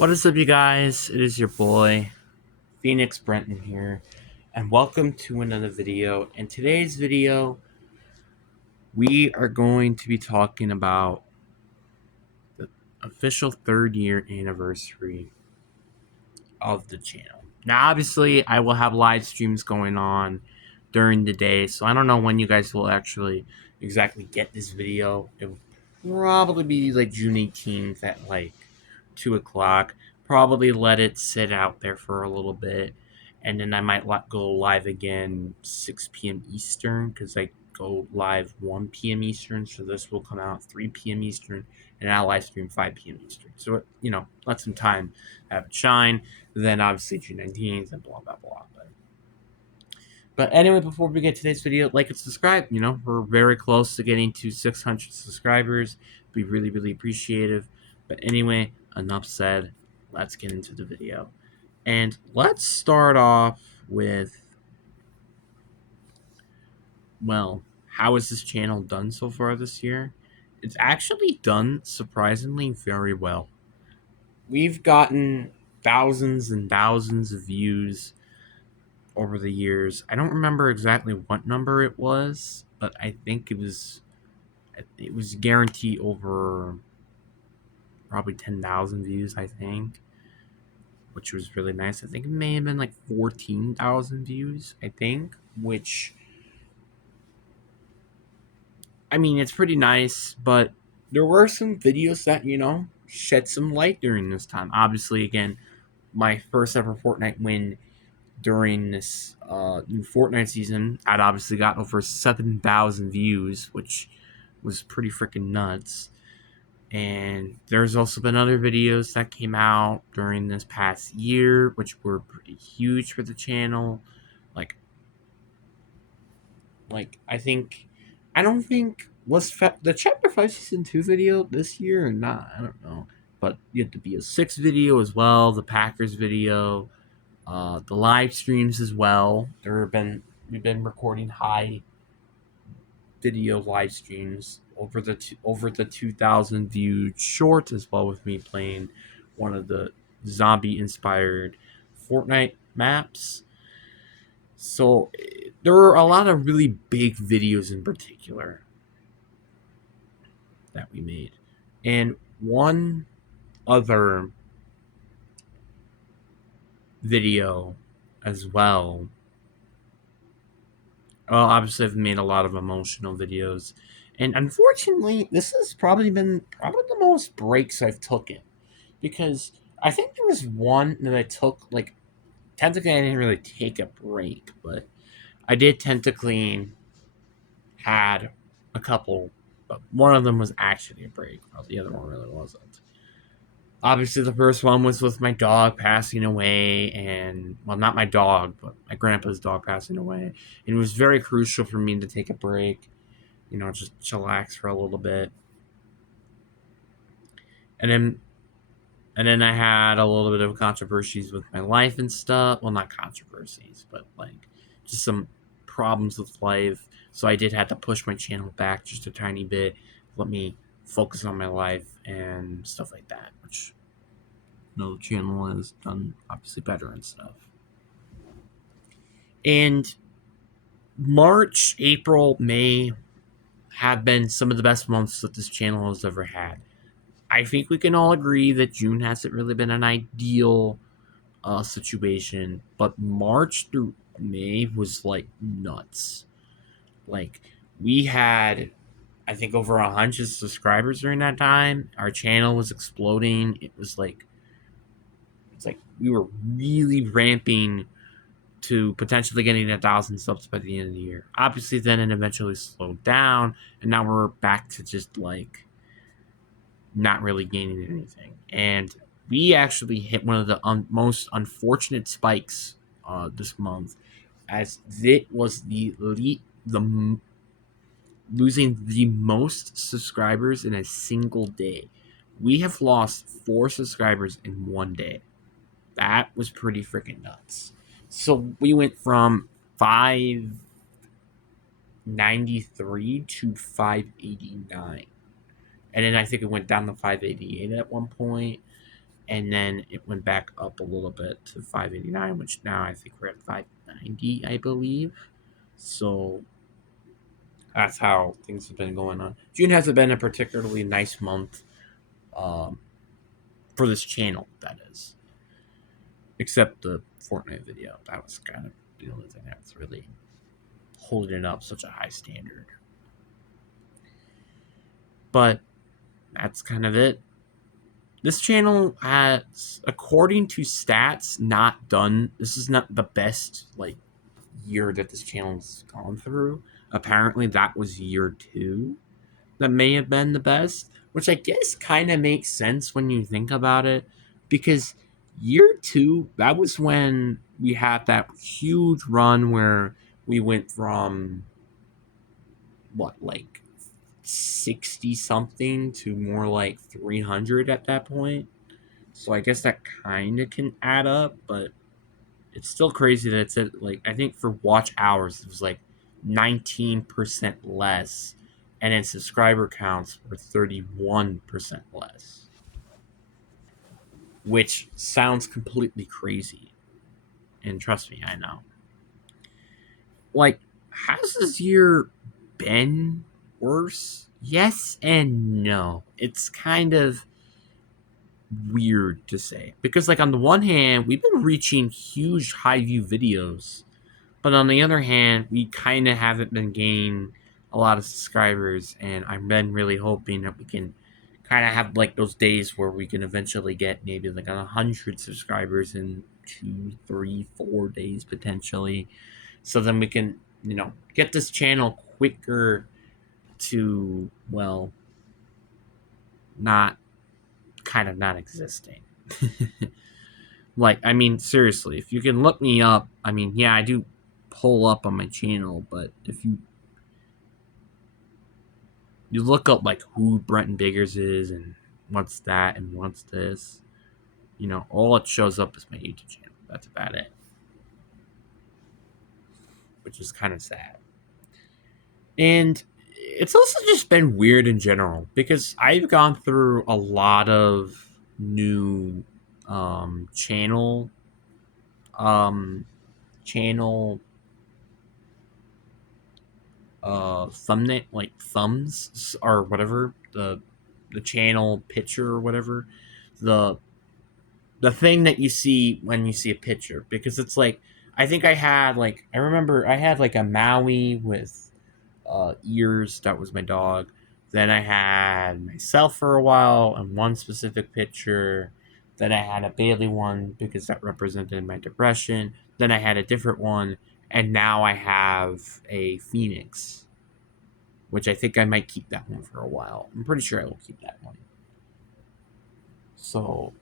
What is up, you guys? It is your boy, Phoenix Brenton here, and welcome to another video. In today's video, we are going to be talking about the official third year anniversary of the channel. Now, obviously, I will have live streams going on during the day, so I don't know when you guys will actually exactly get this video. It will probably be like June 18th at like 2 o'clock. Probably let it sit out there for a little bit, and then I might go live again 6 p.m. Eastern because I go live 1 p.m. Eastern, so this will come out 3 p.m. Eastern, and I'll live stream 5 p.m. Eastern. So, let some time have it shine. Then obviously June 19th and blah, blah, blah. But anyway, before we get to today's video, like and subscribe. We're very close to getting to 600 subscribers. Be really, really appreciative. But anyway, enough said. Let's get into the video. And let's start off with, well, how has this channel done so far this year? It's actually done surprisingly very well. We've gotten thousands and thousands of views over the years. I don't remember exactly what number it was, but I think it was guaranteed over probably 10,000 views, I think, which was really nice. I think it may have been like 14,000 views, I think, which, I mean, it's pretty nice, but there were some videos that, shed some light during this time. Obviously, again, my first ever Fortnite win during this new Fortnite season, I'd obviously got over 7,000 views, which was pretty freaking nuts. And there's also been other videos that came out during this past year, which were pretty huge for the channel. I don't think was the Chapter 5 Season 2 video this year or not. I don't know. But you had the BO6 video as well, the Packers video, the live streams as well. We've been recording high video live streams over the 2,000 viewed short as well, with me playing one of the zombie inspired Fortnite maps. So there were a lot of really big videos in particular that we made, and one other video as well. Well, obviously, I've made a lot of emotional videos, and unfortunately, this has probably been the most breaks I've taken, because I think there was one that I took, like, technically I didn't really take a break, but I did technically had a couple, but one of them was actually a break, while the other one really wasn't. Obviously, the first one was with my dog passing away, and, well, not my dog, but my grandpa's dog passing away. And it was very crucial for me to take a break, just chillax for a little bit. And then I had a little bit of controversies with my life and stuff. Well, not controversies, but like just some problems with life. So I did have to push my channel back just a tiny bit, let me focus on my life and stuff like that, which the channel has done obviously better and stuff. And March, April, May have been some of the best months that this channel has ever had. I think we can all agree that June hasn't really been an ideal situation, but March through May was like nuts. Like, we had, I think, over 100 subscribers during that time. Our channel was exploding. It's like we were really ramping to potentially getting 1,000 subs by the end of the year. Obviously, then it eventually slowed down, and now we're back to just like not really gaining anything. And we actually hit one of the most unfortunate spikes this month, as it was losing the most subscribers in a single day. We have lost 4 subscribers in one day. That was pretty freaking nuts. So we went from 593 to 589. And then I think it went down to 588 at one point. and then it went back up a little bit to 589, which now I think we're at 590, I believe. So that's how things have been going on. June hasn't been a particularly nice month for this channel, that is. Except the Fortnite video. That was kind of the only thing that's really holding it up such a high standard. But that's kind of it. This channel has, according to stats, not done. This is not the best year that this channel's gone through. Apparently, that was year 2 that may have been the best, which I guess kind of makes sense when you think about it, because year 2, that was when we had that huge run where we went from 60 something to more like 300 at that point. So I guess that kind of can add up, but it's still crazy that it's at, I think for watch hours, it was 19% less, and then subscriber counts were 31% less, which sounds completely crazy. And trust me, I know. Has this year been worse? Yes and no. It's kind of weird to say, because on the one hand, we've been reaching huge high view videos, but on the other hand, we kind of haven't been gaining a lot of subscribers, and I've been really hoping that we can kind of have those days where we can eventually get maybe 100 subscribers in 2, 3, 4 days potentially, so then we can get this channel quicker to, well, not existing. I mean, seriously, if you can look me up, I mean, yeah, I do pull up on my channel, but if you look up who Brenton Biggers is and what's that and what's this, all it shows up is my YouTube channel. That's about it, which is kind of sad. And it's also just been weird in general, because I've gone through a lot of new channel thumbnail, thumbs or whatever, the channel picture or whatever, the thing that you see when you see a picture, because it's I think I had I remember I had a Maui with ears. That was my dog. Then I had myself for a while and one specific picture. Then I had a Bailey one because that represented my depression. Then I had a different one, and now I have a Phoenix, which I think I might keep that one for a while. I'm pretty sure I will keep that one. So,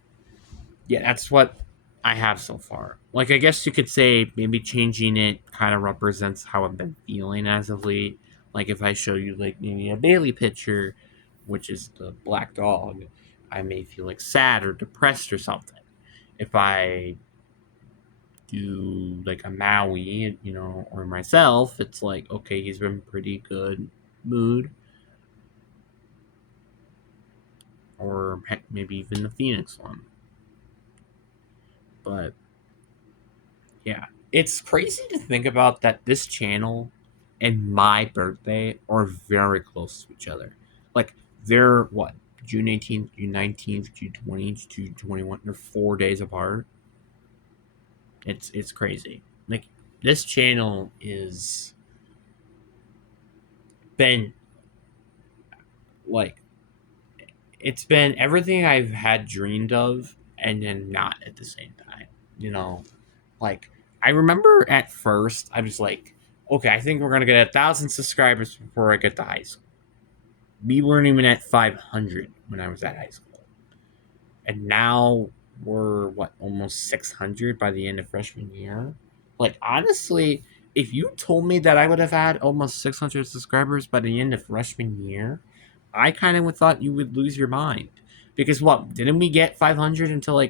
yeah, that's what I have so far. I guess you could say maybe changing it kind of represents how I've been feeling as of late. If I show you maybe a Bailey picture, which is the black dog, I may feel sad or depressed or something. If I do a Maui, or myself, it's okay, he's been pretty good mood. Or heck, maybe even the Phoenix one. But yeah, it's crazy to think about that this channel and my birthday are very close to each other. They're what? June 18th, June 19th, June 20th, June 21st. They're 4 days apart. It's crazy. This channel is been it's been everything I've had dreamed of, and then not at the same time. I remember at first I was okay, I think we're gonna get 1,000 subscribers before I get to high school. We weren't even at 500 when I was at high school, and now we're almost 600 by the end of freshman year. Honestly, if you told me that I would have had almost 600 subscribers by the end of freshman year, I kind of thought you would lose your mind. Because didn't we get 500 until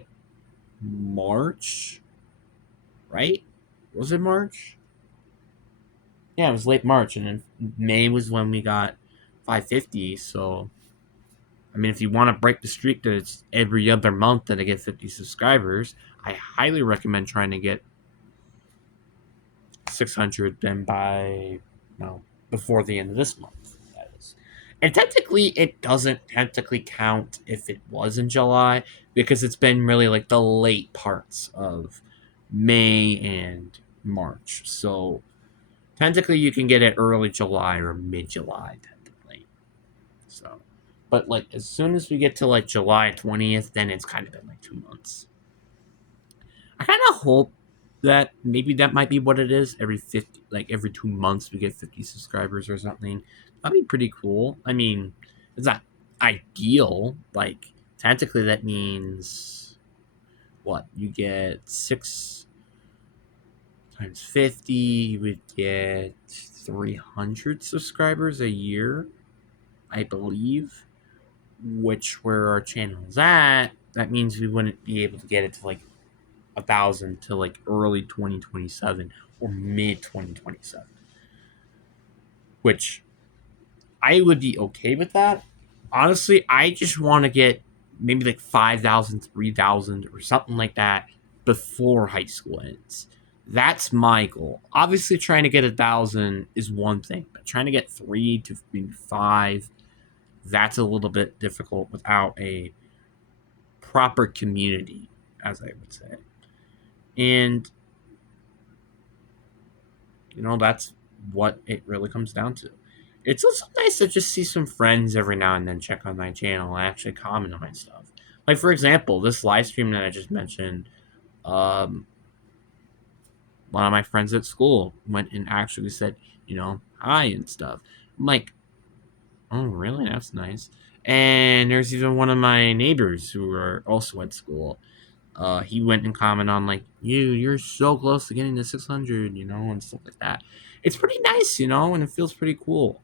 March? Right? Was it March? Yeah, it was late March, and then May was when we got 550. So I mean, if you want to break the streak that it's every other month that I get 50 subscribers, I highly recommend trying to get 600 then by, well, before the end of this month, that is. And technically, it doesn't technically count if it was in July, because it's been really like the late parts of May and March. So technically, you can get it early July or mid July, technically. So, but like as soon as we get to like July 20th, then it's kind of been like 2 months. I kind of hope that maybe that might be what it is. Every 2 months, we get 50 subscribers or something. That'd be pretty cool. I mean, it's not ideal. Like, technically, that means what? You get 6 times 50, you would get 300 subscribers a year, I believe. Which, where our channel is at, that means we wouldn't be able to get it to like 1,000 to like early 2027 or mid 2027, which I would be okay with that. Honestly, I just want to get maybe like 5,000, 3,000, or something like that before high school ends. That's my goal. Obviously, trying to get 1,000 is one thing, but trying to get 3 to maybe 5, that's a little bit difficult without a proper community, as I would say. And, that's what it really comes down to. It's also nice to just see some friends every now and then check on my channel and actually comment on my stuff. Like, for example, this live stream that I just mentioned, one of my friends at school went and actually said, hi and stuff. I'm like, oh, really? That's nice. And there's even one of my neighbors who are also at school. He went and commented on like, you're so close to getting to 600, and stuff like that. It's pretty nice, and it feels pretty cool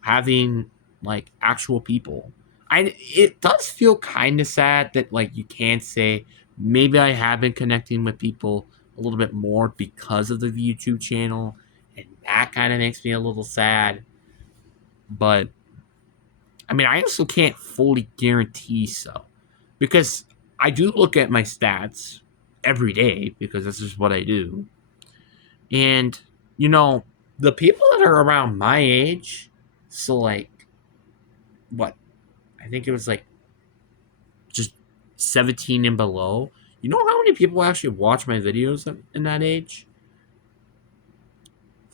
having like actual people. It does feel kind of sad that like you can't say maybe I have been connecting with people a little bit more because of the YouTube channel, and that kind of makes me a little sad. But I mean, I also can't fully guarantee so, because I do look at my stats every day because this is what I do. And, the people that are around my age, so like, what? I think it was like just 17 and below. You know how many people actually watch my videos in that age?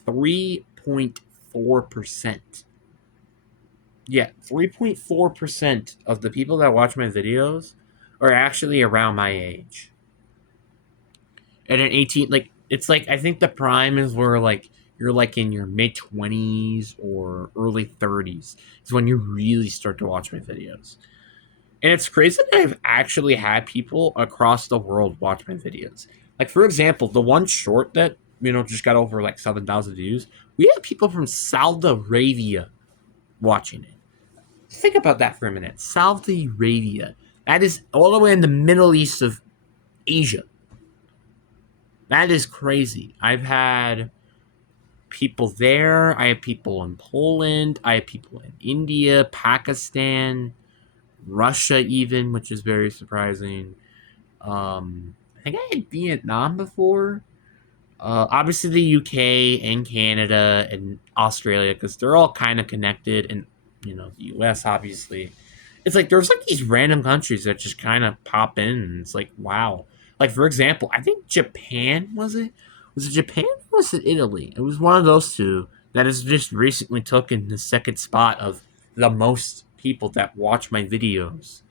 3.4%. Yeah, 3.4% of the people that watch my videos are actually around my age. At an 18, like, it's like, I think the prime is where, like, you're, like, in your mid-20s or early 30s is when you really start to watch my videos. And it's crazy that I've actually had people across the world watch my videos. Like, for example, the one short that, just got over, like, 7,000 views, we have people from Saudi Arabia watching it. Think about that for a minute. Saudi Arabia. That is all the way in the Middle East of Asia. That is crazy. I've had people there. I have people in Poland. I have people in India, Pakistan, Russia, even, which is very surprising. I think I had Vietnam before. Obviously, the UK and Canada and Australia, because they're all kind of connected, and the US, obviously. It's like there's like these random countries that just kind of pop in, and it's like, wow. Like, for example, I think Japan, was it? Was it Japan or was it Italy? It was one of those two that has just recently taken the second spot of the most people that watch my videos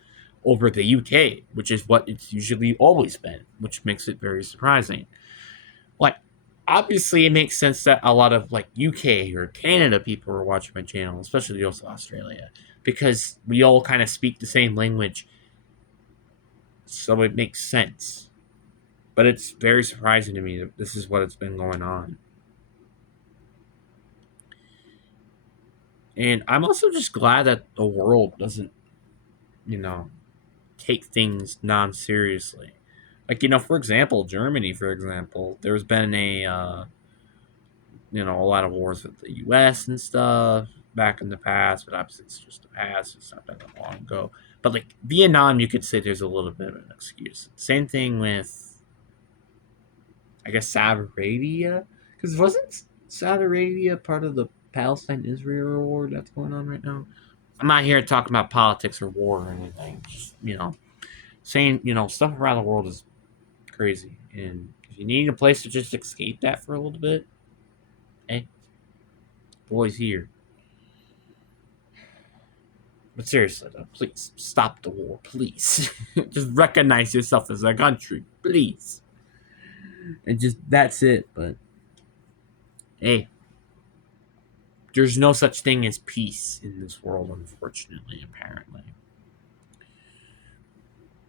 over the UK, which is what it's usually always been, which makes it very surprising. Like, obviously, it makes sense that a lot of like UK or Canada people are watching my channel, especially also Australia, because we all kind of speak the same language, so it makes sense. But it's very surprising to me that this is what it's been going on. And I'm also just glad that the world doesn't, take things non-seriously. Like, for example, Germany, for example, there's been a lot of wars with the U.S. and stuff. back in the past, but obviously it's just the past. It's not that long ago. But like Vietnam, you could say there's a little bit of an excuse. Same thing with, I guess, Saudi Arabia, because wasn't Saudi Arabia part of the Palestine-Israel war that's going on right now? I'm not here talking about politics or war or anything. Just saying stuff around the world is crazy, and if you need a place to just escape that for a little bit, hey, boys here. But seriously, though, please stop the war, please. Just recognize yourself as a country, please. And just that's it. But hey, there's no such thing as peace in this world, unfortunately, apparently.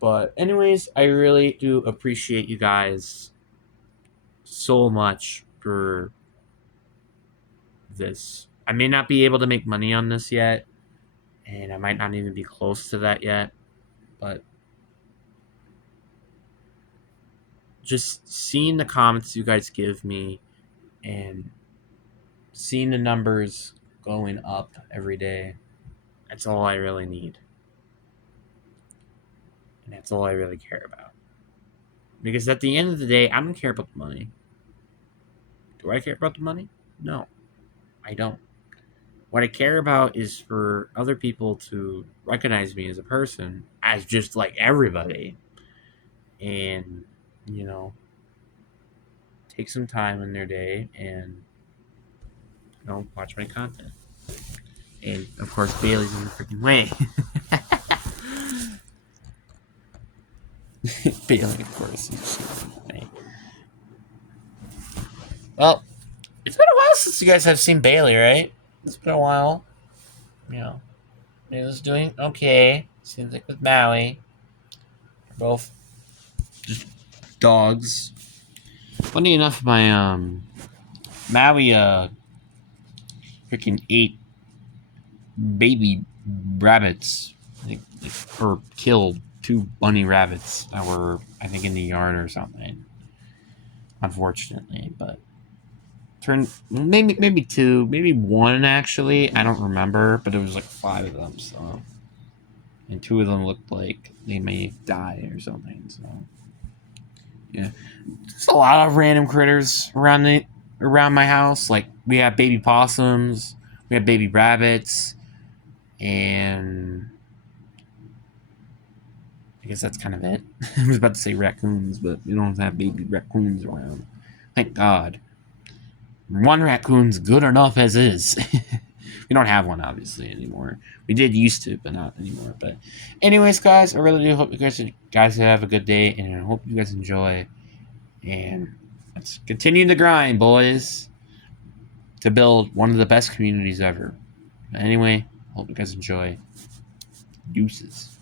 But anyways, I really do appreciate you guys so much for this. I may not be able to make money on this yet, and I might not even be close to that yet, but just seeing the comments you guys give me and seeing the numbers going up every day, that's all I really need. And that's all I really care about. Because at the end of the day, I don't care about the money. Do I care about the money? No, I don't. What I care about is for other people to recognize me as a person, as just like everybody. And, take some time in their day and, watch my content. And, of course, Bailey's in the freaking way. Bailey, of course, is in the way. Well, it's been a while since you guys have seen Bailey, right? It's been a while. Bailey's doing okay. Seems like with Maui. They're both just dogs. Funny enough, my Maui freaking ate baby rabbits, or killed 2 bunny rabbits that were, I think, in the yard or something. Unfortunately, but maybe 2, maybe 1 actually. I don't remember, but it was like 5 of them. So, and 2 of them looked like they may die or something. So, yeah, there's a lot of random critters around my house. Like we have baby possums, we have baby rabbits, and I guess that's kind of it. I was about to say raccoons, but we don't have baby raccoons around. Thank God. 1 raccoon's good enough as is. We don't have one, obviously, anymore. We did used to, but not anymore. But anyways, guys, I really do hope you guys have a good day, and I hope you guys enjoy. And let's continue the grind, boys, to build one of the best communities ever. Anyway, hope you guys enjoy. Deuces.